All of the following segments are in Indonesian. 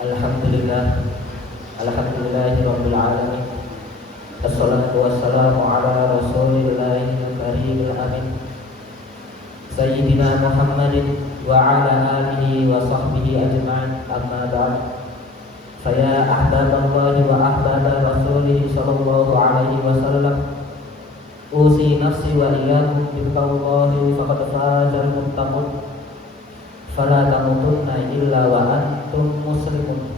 Alhamdulillah, Alhamdulillahirabbil alamin. Wassalatu wassalamu ala Rasulillahil karimil amin. Sayyidina Muhammadin wa ala alihi wa sahbihi ajma'in. Amma ba'd. Faya ahbaballahi wa ahbaba rasulih sallallahu alaihi wasallam. Usi nafsi wa iyyakum bittaqwallahi faqad fazal muttaqun. Fala tamutunna illa wa antum muslimun.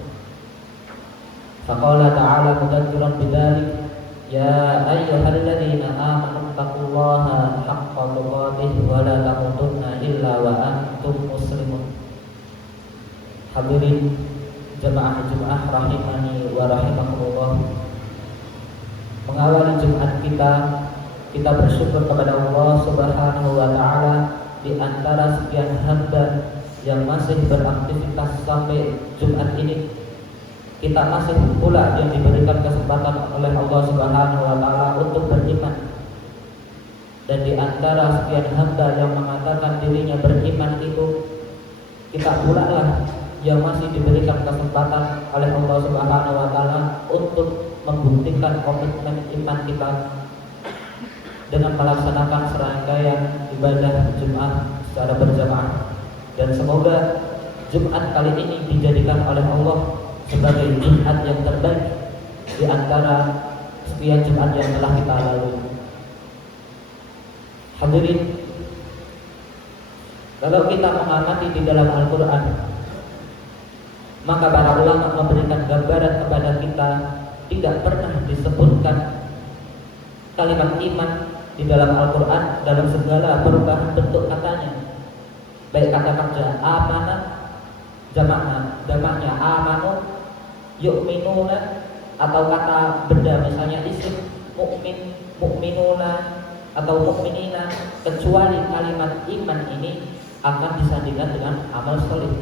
Faqala ta'ala mudzakiran bidzalik, ya ayyuhalladzina amanu taqullaha haqqa tuqatih wa la tamutunna illa wa antum muslimun. Hadirin jemaah Jumat rahimani wa rahimakumullah. Mengawali Jumat kita bersyukur kepada Allah Subhanahu wa taala di antara sekian hamba yang masih beraktivitas sampai Jumat ini. Kita masih pula yang diberikan kesempatan oleh Allah Subhanahu wa taala untuk beriman. Dan di antara sekian hamba yang mengatakan dirinya beriman itu, kita pula lah yang masih diberikan kesempatan oleh Allah Subhanahu wa taala untuk membuktikan komitmen iman kita dengan melaksanakan serangkaian ibadah Jumat secara berjamaah. Dan semoga Jumat kali ini dijadikan oleh Allah sebagai Jumat yang terbaik di antara sekian Jumat yang telah kita lalui. Hadirin, kalau kita mengamati di dalam Al-Quran, maka para ulama memberikan gambaran kepada kita tidak pernah disebutkan kalimat iman di dalam Al-Quran dalam segala perubahan bentuk katanya. Baik kata kerja amana, jamaknya amanu, yu'minuna, atau kata benda misalnya isim mukmin, mukminuna, atau mukminina, kecuali kalimat iman ini akan disandingkan dengan amal soleh.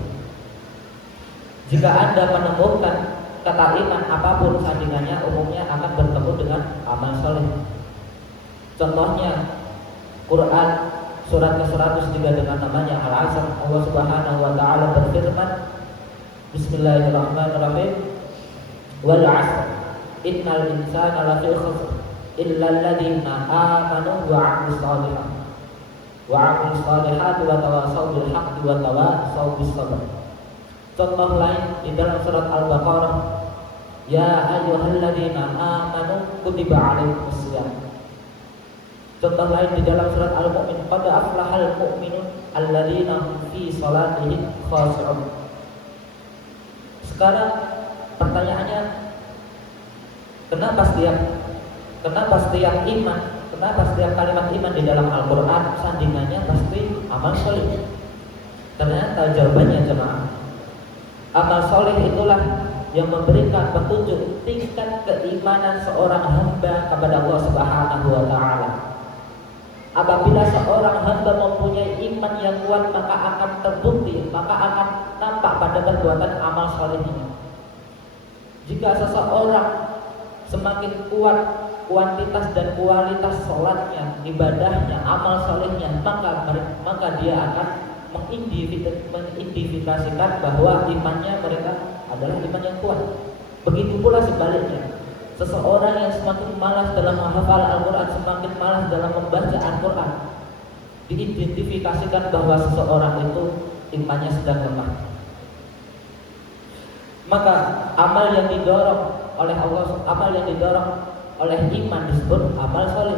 Jika Anda menemukan kata iman apapun sandingannya umumnya akan bertemu dengan amal soleh. Contohnya Quran surat ke-103 dengan namanya Al-Asr. Allah Subhanahu wa taala berfirman, Bismillahirrahmanirrahim, wal 'asr innal insana lafi khusr illa alladziina aamanu wa 'amilus shalihati wa tawassaw bil haqqi wa tawassaw bis sabr. Contoh lain di dalam surat Al-Baqarah, ya ayyuhalladzina amanu kutiba 'alaikumus shiyam. Contoh lain di dalam surat Al-Mu'min, qad aflahal mu'minun alladziina hum fi shalatihim khashi'un. Sekarang pertanyaannya, kenapa setiap kalimat iman di dalam Al-Quran sandingannya pasti amal soleh? Ternyata jawabannya jemaah, amal soleh itulah yang memberikan petunjuk tingkat keimanan seorang hamba kepada Allah Subhanahu wa taala. Apabila seorang hamba mempunyai iman yang kuat, maka akan terbukti, maka akan nampak pada perbuatan amal solehnya. Jika seseorang semakin kuat kuantitas dan kualitas sholatnya, ibadahnya, amal solehnya, maka dia akan mengidentifikasikan bahwa imannya mereka adalah iman yang kuat. Begitu pula sebaliknya, seseorang yang semakin malas dalam menghafal Al-Quran, semakin malas dalam membaca Al-Quran, diidentifikasikan bahwa seseorang itu imannya sedang lemah. Maka amal yang didorong oleh Allah, amal yang didorong oleh iman disebut amal soleh.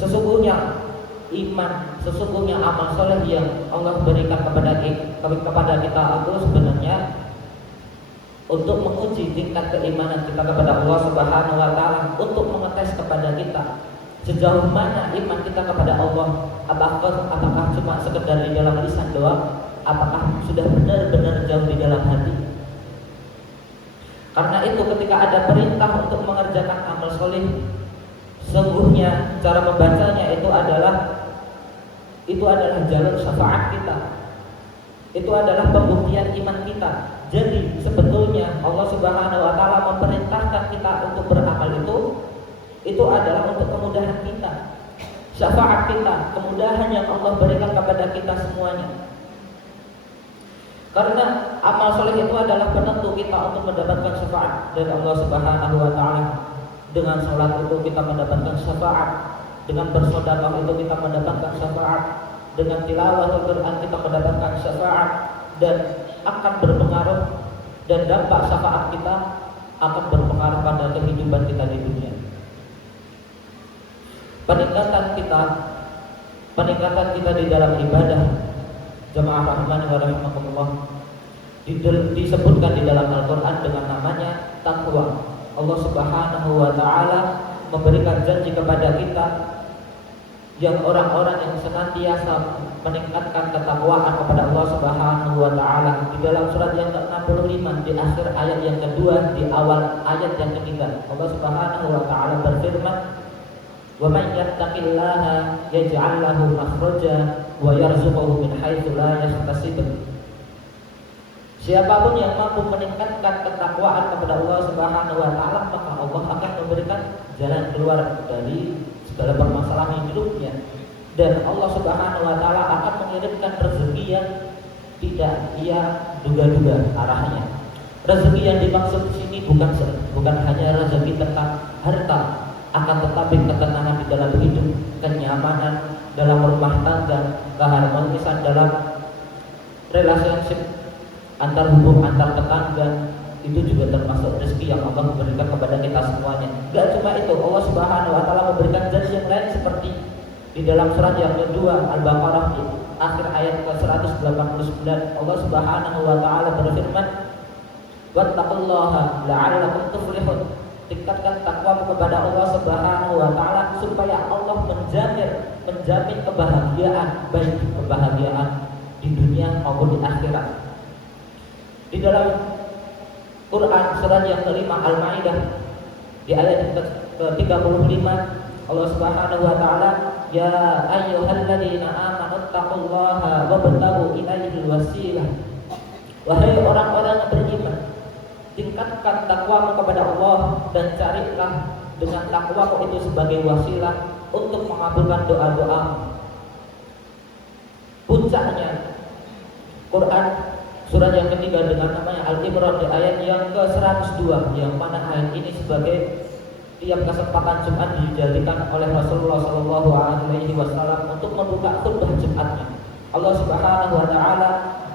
Sesungguhnya amal soleh yang Allah berikan kepada kita itu sebenarnya untuk menguji tingkat keimanan kita kepada Allah Subhanahu wa taala, untuk mengetes kepada kita sejauh mana iman kita kepada Allah. Apakah cuma sekedar di dalam lisan doang, apakah sudah benar-benar jauh di dalam hati. Karena itu ketika ada perintah untuk mengerjakan amal soleh, sesungguhnya cara membacanya itu adalah jalur syafaat kita. Itu adalah pembuktian iman kita. Jadi sebetulnya Allah Subhanahu wa taala memerintahkan kita untuk beramal itu adalah untuk kemudahan kita. Syafaat kita, kemudahan yang Allah berikan kepada kita semuanya. Karena amal soleh itu adalah penentu kita untuk mendapatkan syafaat dari Allah Subhanahu wa taala. Dengan sholat itu kita mendapatkan syafaat, dengan bersedekah itu kita mendapatkan syafaat, dengan tilawah Al-Qur'an kita mendapatkan syafaat, dan akan berpengaruh, dan dampak syafaat kita akan berpengaruh pada kehidupan kita di dunia. Peningkatan kita di dalam ibadah, jemaah rahimani wa rahimakumullah, disebutkan di dalam Al-Qur'an dengan namanya taqwa. Allah Subhanahu wa taala memberikan janji kepada kita yang orang-orang yang senantiasa meningkatkan ketakwaan kepada Allah Subhanahu wa taala. Di dalam surat yang ke-65 di akhir ayat yang kedua, di awal ayat yang ketiga, Allah Subhanahu wa taala berfirman, "Wa may yattaqillaha yaj'al lahu makhraja wa yarzuquhu min haitsu la yahtasib." Siapapun yang mampu meningkatkan ketakwaan kepada Allah Subhanahu wa taala, maka Allah akan memberikan jalan keluar dari segala permasalahan hidupnya, dan Allah Subhanahu wa taala akan mengirimkan rezeki yang tidak ia duga-duga arahnya. Rezeki yang dimaksud di sini bukan hanya rezeki tentang harta, akan tetapi ketenangan di dalam hidup, kenyamanan dalam rumah tangga, keharmonisan dalam relationship antar tetangga, itu juga termasuk rezeki yang Allah memberikan kepada kita semuanya. Gak cuma itu, Allah Subhanahu wa taala memberikan janji yang lain seperti di dalam surat yang kedua Al-Baqarah di akhir ayat ke-189, Allah Subhanahu wa taala berfirman, "Wattaqullaha la'allakum tuflihun." Tingkatkan takwa kepada Allah Subhanahu wa taala supaya Allah menjamin kebahagiaan, baik kebahagiaan di dunia maupun di akhirat. Di dalam Quran surat yang kelima Al-Maidah di ayat ke-35, Allah Subhanahu wa taala, "Ya ayyuhalladzina amanu taqullaha wabtaghu ilaihil wasilah." Wahai orang-orang yang beriman, tingkatkan takwamu kepada Allah dan carilah dengan takwamu itu sebagai wasilah untuk mengabulkan doa-doa. Puncaknya Quran surat yang ketiga dengan namanya Al-Imran di ayat yang ke-102, yang mana ayat ini sebagai tiap kesempatan Jumat dijadikan oleh Rasulullah SAW untuk membuka khutbah Jumatnya. Allah Subhanahu wa taala,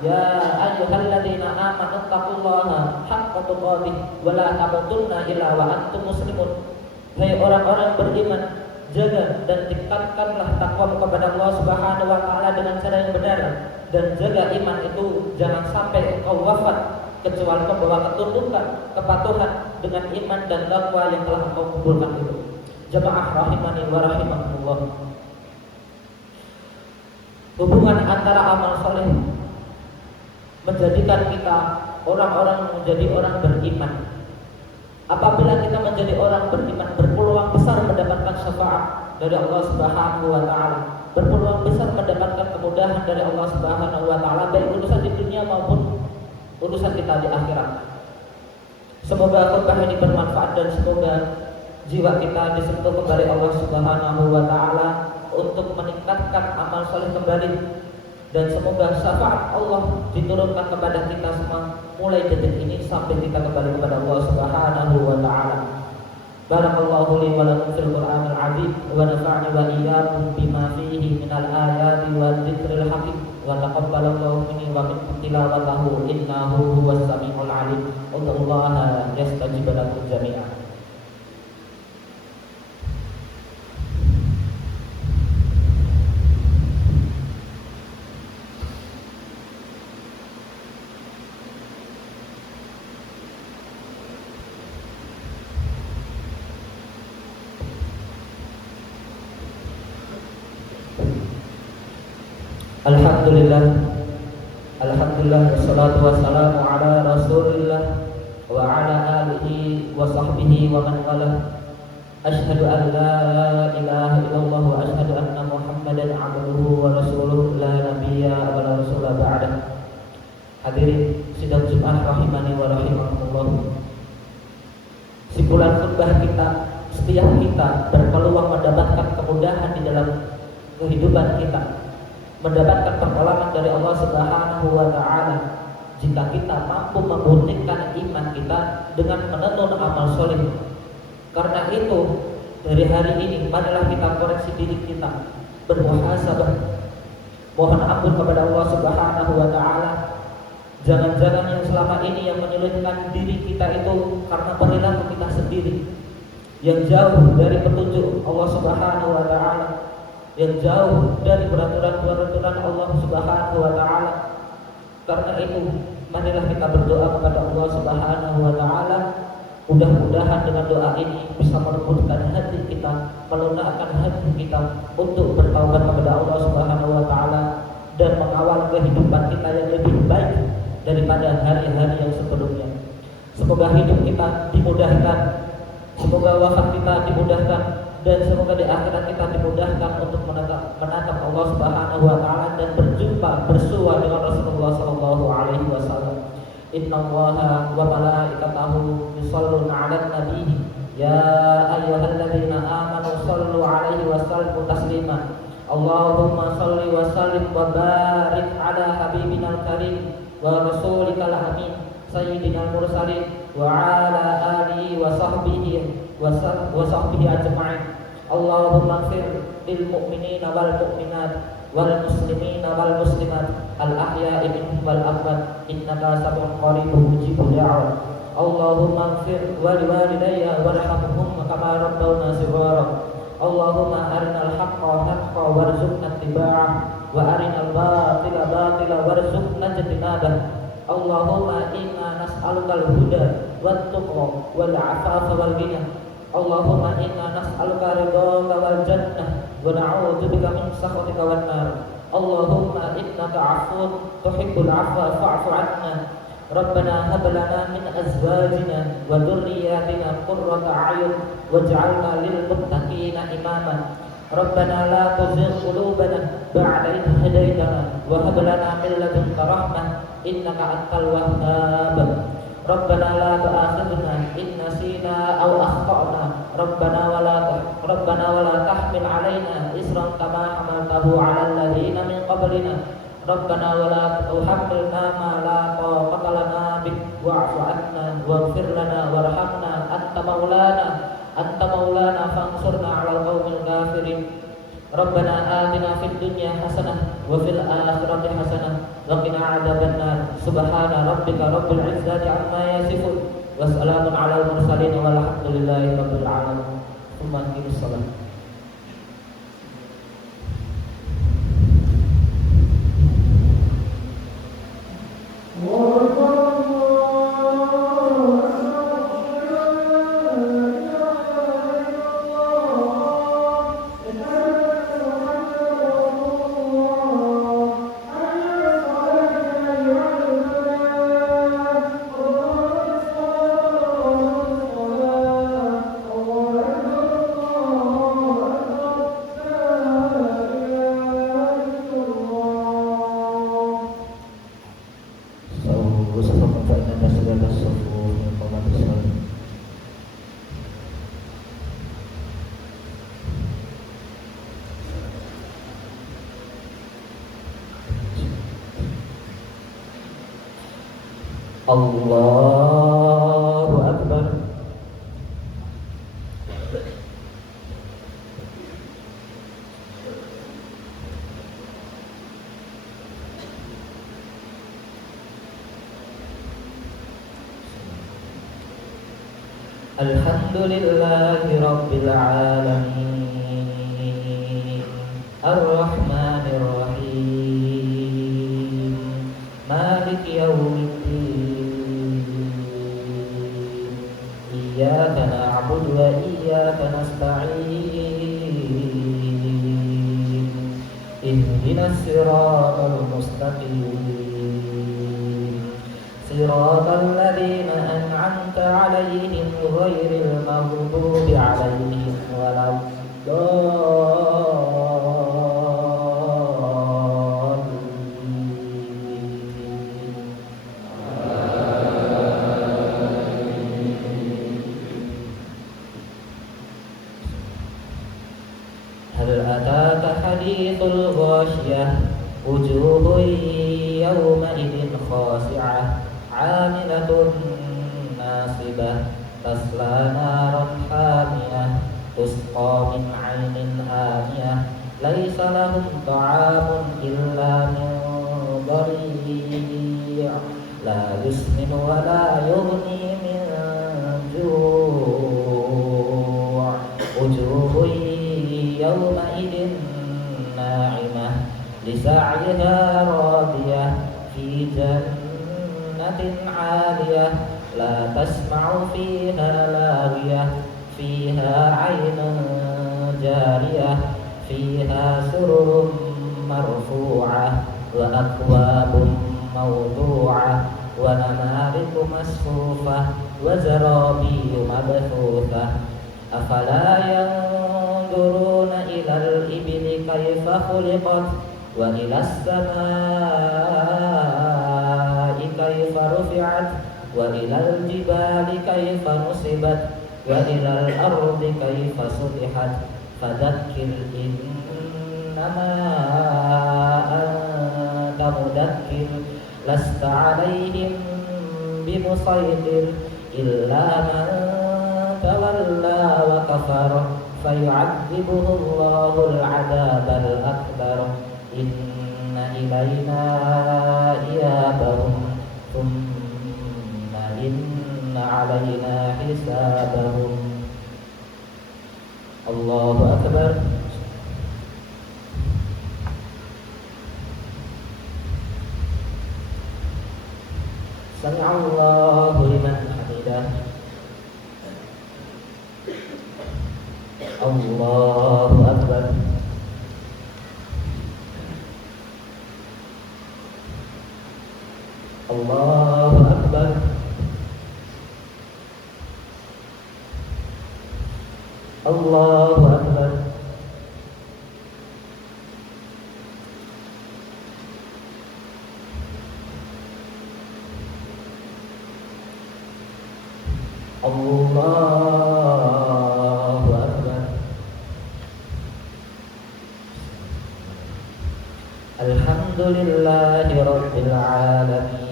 "Ya ayyuhalladzina amanu taqullaha haqqa tuqatih wa la tamutunna illa wa antum muslimun." Hai orang-orang beriman, jaga dan tingkatkanlah takwamu kepada Allah Subhanahu wa taala dengan cara yang benar, dan jaga iman itu jangan sampai engkau wafat kecuali membawa ketundukan, kepatuhan dengan iman dan takwa yang telah engkau kumpulkan itu. Jemaah rahimani wa rahimakumullah. Hubungan antara amal soleh menjadikan kita orang-orang menjadi orang beriman. Apabila kita menjadi orang beriman, berpeluang besar mendapatkan syafaat dari Allah Subhanahu wa taala, berpeluang besar mendapatkan kemudahan dari Allah Subhanahu wa taala, baik urusan di dunia maupun urusan kita di akhirat. Semoga khutbah ini bermanfaat dan semoga jiwa kita disentuh kembali Allah Subhanahu wa taala untuk meningkatkan amal soleh kembali, dan semoga syafaat Allah diturunkan kepada kita semua mulai detik ini sampai kita kembali kepada Allah Subhanahu wa taala. Barakallahu li wa lakum fil Qur'anil 'azim wa nafa'ani wa iyyakum bima fihi minal ayati wa dzikril hakim wa taqabbalallahu minni wa minkum tilawatahu innahu huwas samiul 'alim. Allahu yastajib lakum jami'an. Alhamdulillah wassalatu wassalamu ala rasulillah wa ala alihi wa sahbihi wa man walah. Asyhadu an la ilaha illallah wa asyhadu anna Muhammadan abduhu wa rasuluh la nabiyya wa la rasula ba'dah. Hadirin sidang Jumat rahimani wa rahimakumullah. Simpulan khutbah kita, setiap kita berpeluang mendapatkan kemudahan di dalam kehidupan kita, mendapatkan pertolongan dari Allah Subhanahu wa taala, jika kita mampu memurnikan iman kita dengan menenun amal soleh. Karena itu dari hari ini marilah kita koreksi diri kita, bermuhasabah, mohon ampun kepada Allah Subhanahu wa taala. Jangan-jangan yang selama ini yang menyulitkan diri kita itu karena perilaku kita sendiri yang jauh dari petunjuk Allah Subhanahu wa taala, yang jauh dari peraturan-peraturan Allah Subhanahu wa taala. Karena itu marilah kita berdoa kepada Allah Subhanahu wa taala. Mudah-mudahan dengan doa ini bisa melembutkan hati kita, melunakkan hati kita untuk bertaubat kepada Allah Subhanahu wa taala dan mengawal kehidupan kita yang lebih baik daripada hari-hari yang sebelumnya. Semoga hidup kita dimudahkan, semoga wafat kita dimudahkan, dan semoga di akhirat kita dimudahkan untuk menatap Allah Subhanahu wa taala dan berjumpa bersua dengan Rasulullah sallallahu alaihi wasallam. Innallaha wa malaikatahu yusholluna 'alan nabi ya ayyuhalladzina amanu shallu 'alaihi wa sallimu taslima. Allahumma shalli wa sallim wa barik 'ala habibinal karim wa rasulikal amin sayyidinal mursalin wa 'ala alihi wa sahbihi ajma'in. Allahumma ighfir lil mu'minina wal mu'minat wal muslimina wal muslimat al ahya'i minhum wal amwat innaka sami'un qaribun mujibud da'wat. Allahumma ighfir wa liwalidayya warhamhum kama rabbawna shighara. Allahumma arinal haqqa haqqan warzuqna ittiba'ah wa arinal batila batila warzuqna ijtinabah. Allahumma inna nas'alukal huda wat tuqa wal 'afafa wal ghina. Allahumma inna nas'aluka ridhaka wal jannah wa na'udzubika min sakhatika wan nar. Allahumma innaka 'afuwwun tuhibbul 'afwa fa'fu 'anna. Rabbana hab lana min azwajina wa dhurriyyatina qurrata a'yun waj'alna lil muttaqina imama. Rabbana la tuzigh qulubana ba'da idh hadaytana wa hab lana min ladunka rahmah innaka antal wahhab. Rabbana la tu'akhidhna in nasina aw akhtana. Rabbana wa la tahmil 'alaina isran kama hamaltahu 'alal ladzina min qablina. Rabbana wa la tuhammilna ma la taqata lana bih wa'fu 'anna waghfir lana warhamna anta maulana fansurna 'alal qaumil kafirin. Rabbana atina fid dunya hasanah wa fil akhirati hasanah wa qina 'adzabannar. Subhana rabbika rabbil 'izzati 'amma yasifun wa salamun 'alal mursalin walhamdulillahi rabbil 'alamin. Tsumma aqimus shalah. Allahu Akbar. Alhamdulillahi Rabbil Alamin Ar-Rahmanir Rahim Maliki Yawmiddin Iyyaka na'budu wa iyyaka nasta'in Ihdinas siratal mustaqim Siratal ladzina an'amta 'alaihim ghairil maghdubi 'alaihim Hal ataka hadithul ghasyiyah wujuhun yawma idin khashi'ah آمنة ناصبة تصلى نارا حامية تسقى من عين آنية ليس لهم طعام إلا من ضريع لا يسمن ولا يغني من جوع وجوه يومئذ ناعمة لسعيها راضية في جنة عالية لا تسمع فيها لاغية فيها عين جارية فيها سرر مرفوعة وأكواب موضوعة ونمارق مصفوفة وزرابي مبثوثة أفلا ينظرون إلى الإبل كيف خلقت وإلى السماء كيف رفعت وإلى الجبال كيف نصبت وإلى الأرض كيف سطحت فذكر إنما أنت مذكر لست عليهم بمسيطر إلا من تولى وكفر فيعذبه الله العذاب الأكبر إن إلينا إيابهم ثم إن علينا حسابهم الله أكبر سمع الله لمن حمده الله أكبر الله أكبر الله أكبر الله أكبر الحمد لله رب العالمين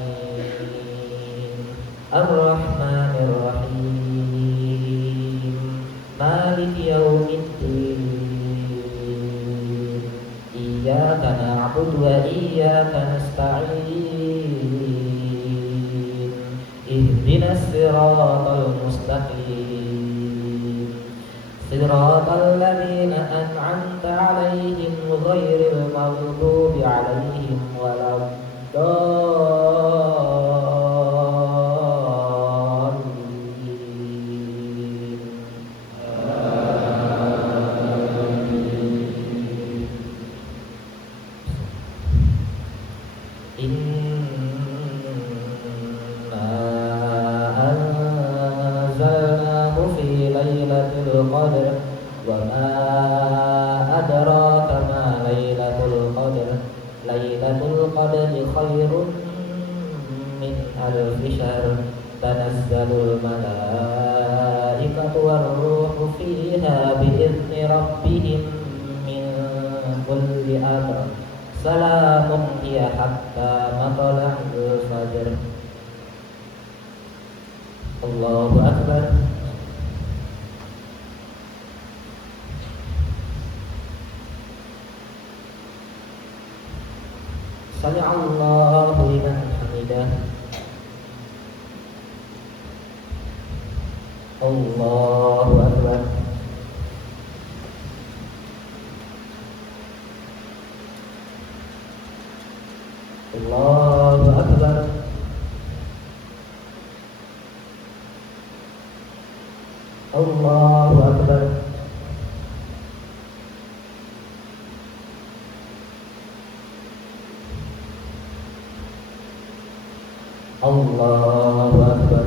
الرحمن الرحيم مالك يوم الدين إياك نعبد وإياك نستعين اهدنا الصراط المستقيم صراط الذين أنعمت عليهم غير المغضوب عليهم ولا الضالين إنا أنزلناه في ليلة القدر وما أدراك ما ليلة القدر ليلة القدر خير من ألف شهر تنزل الملائكة والروح فيها بإذن ربهم من كل أمر سلام هي حتى مطلع الفجر الله أكبر سمع الله لمن حمده الله أكبر الله أكبر الله أكبر الله أكبر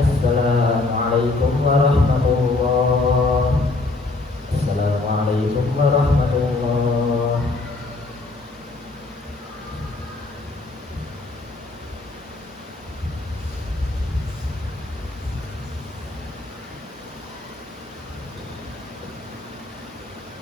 Assalamualaikum warahmatullahi. Assalamualaikum warahmatullahi